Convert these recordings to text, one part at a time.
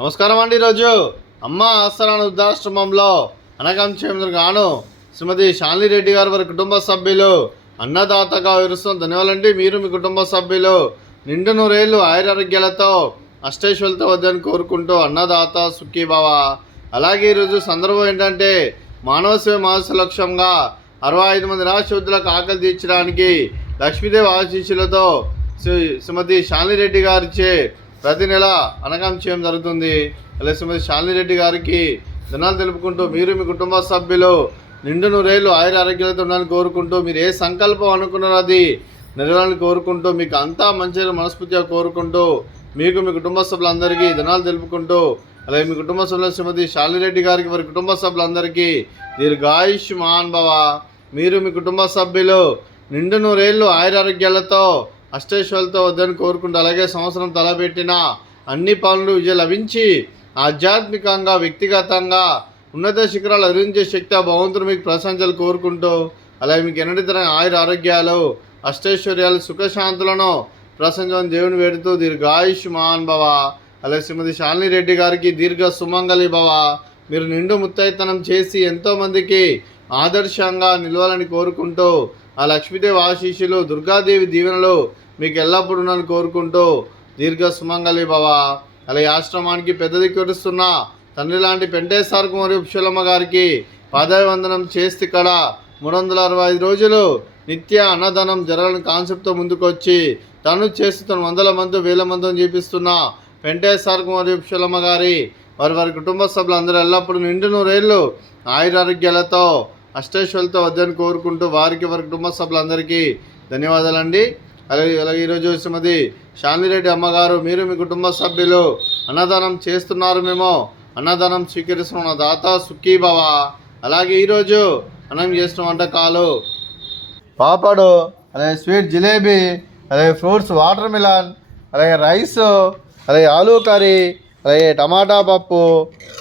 నమస్కారం అండి. ఈరోజు అమ్మ ఆసరాన వృద్ధాశ్రమంలో అనగంచేందుకు గాను శ్రీమతి శాలిని రెడ్డి గారు వారి కుటుంబ సభ్యులు అన్నదాతగా వివరిస్తున్న ధన్యవాదాలండి. మీరు మీ కుటుంబ సభ్యులు నిండు నూరేళ్లు ఆయురారోగ్యాలతో అష్టైశ్వర్యాలతో వద్దని కోరుకుంటూ అన్నదాత సుఖీభవ. అలాగే ఈరోజు సందర్భం ఏంటంటే మానవ సేవ మానస లక్ష్యంగా 65 మంది రాష్ట్రవృద్ధులకు ఆకలి తీర్చడానికి లక్ష్మీదేవి ఆశీస్సులతో శ్రీమతి శాలిని రెడ్డి గారిచే ప్రతి నెల అనగం చేయడం జరుగుతుంది. అలా శ్రీమతి శాలిని రెడ్డి గారికి ధనాలు తెలుపుకుంటూ మీరు మీ కుటుంబ సభ్యులు నిండు నూరేళ్లు ఆరోగ్యాలతో ఉండాలని కోరుకుంటూ మీరు ఏ సంకల్పం అనుకున్నారో అది నెరవేరాలని కోరుకుంటూ మీకు అంతా మంచిగా మనస్ఫూర్తిగా కోరుకుంటూ మీకు మీ కుటుంబ సభ్యులందరికీ ధనాలు తెలుపుకుంటూ అలాగే మీ కుటుంబ సభ్యులు శ్రీమతి శాలిని రెడ్డి గారికి వారి కుటుంబ సభ్యులందరికీ దీర్ఘాయుష్మాన్ భవ. మీరు మీ కుటుంబ సభ్యులు నిండు నూరేళ్లు ఆరోగ్యాలతో అష్టైశ్వర్యాలతో వద్దని కోరుకుంటూ అలాగే సంవత్సరం తలపెట్టిన అన్ని పనులు విజయం లభించి ఆధ్యాత్మికంగా వ్యక్తిగతంగా ఉన్నత శిఖరాలు అధిరించే శక్తి ఆ భగవంతుడు మీకు ప్రశంసలు కోరుకుంటూ అలాగే మీకు ఎన్నటి తరం ఆరోగ్యాలు అష్టైశ్వర్యాలు సుఖశాంతులను ప్రశంసలను దేవుని వేడుతూ దీర్ఘాయుష్మాన్ భవ. అలాగే శ్రీమతి శాలిని రెడ్డి గారికి దీర్ఘ సుమంగళి భవ. మీరు నిండు ముత్తైతనం చేసి ఎంతోమందికి ఆదర్శంగా నిలవాలని కోరుకుంటూ ఆ లక్ష్మీదేవి ఆశీస్సులు దుర్గాదేవి దీవెనలు మీకు ఎల్లప్పుడూ ఉన్నాను కోరుకుంటూ దీర్ఘ సుమంగళి భవ. అలాగే ఆశ్రమానికి పెద్ద దిక్కురుస్తున్న తండ్రి లాంటి పెంటేశ్వర మరియు పుష్పలమ్మ గారికి పాదాభివందనం చేస్తే ఇక్కడ 365 రోజులు నిత్య అన్నదానం జరగాలని కాన్సెప్ట్తో ముందుకొచ్చి తను చేస్తున్న వందల మంది వేల మందిని చూపిస్తున్న పెంటేశ్వర మరియు పుష్పలమ్మ గారి వారి కుటుంబ సభ్యులందరూ ఎల్లప్పుడూ నిండు నూరేళ్లు ఆయురారోగ్యాలతో అష్టైశ్వర్యాలతో వద్దని కోరుకుంటూ వారికి వారి కుటుంబ సభ్యులందరికీ ధన్యవాదాలండి. అలాగే ఈరోజు శ్రీమతి శాలిని రెడ్డి అమ్మగారు మీరు మీ కుటుంబ సభ్యులు అన్నదానం చేస్తున్నారు, మేము అన్నదానం స్వీకరిస్తున్న దాత సుఖీభవ. అలాగే ఈరోజు అన్నం చేస్తున్న వంటకాలు పాపడు, అలాగే స్వీట్ జిలేబీ, అలాగే ఫ్రూట్స్ వాటర్ మిలన్, అలాగే రైస్, అలాగే ఆలూ కర్రీ, అలాగే టమాటా పప్పు,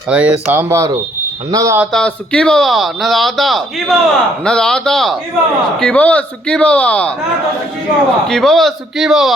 అలాగే సాంబారు. అన్నదాత సుఖీభవ, అన్నదాత అన్నదాత సుఖీభవ సుఖీభవ సుఖీభవ సుఖీభవ.